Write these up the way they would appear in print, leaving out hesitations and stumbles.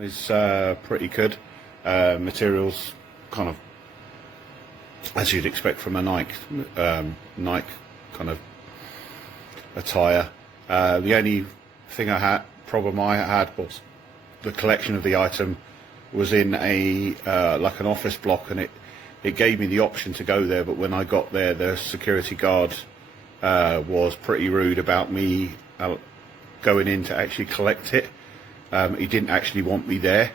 Is pretty good. Materials kind of as you'd expect from a Nike kind of attire. The only problem I had was the collection of the item was in a like an office block, and it gave me the option to go there, but when I got there, the security guard was pretty rude about me going in to actually collect it. He didn't actually want me there,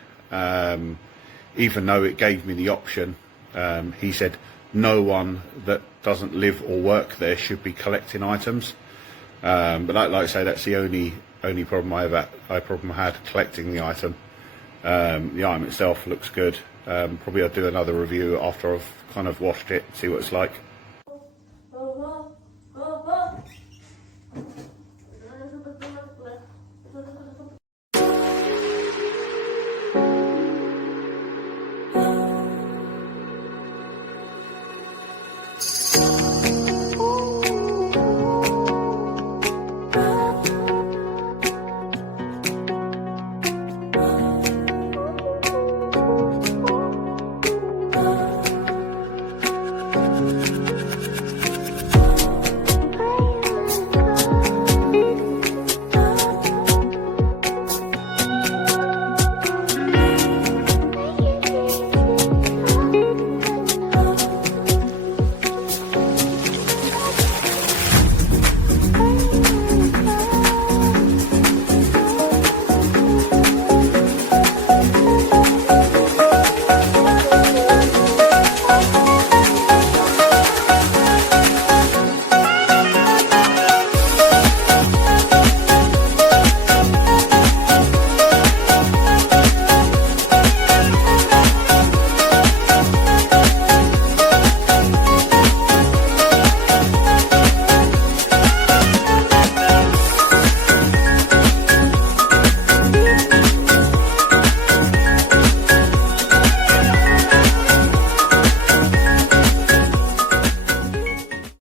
even though it gave me the option. He said no one that doesn't live or work there should be collecting items. But like I say, that's the only problem I had collecting the item. The item itself looks good. Probably I'll do another review after I've kind of washed it, see what it's like.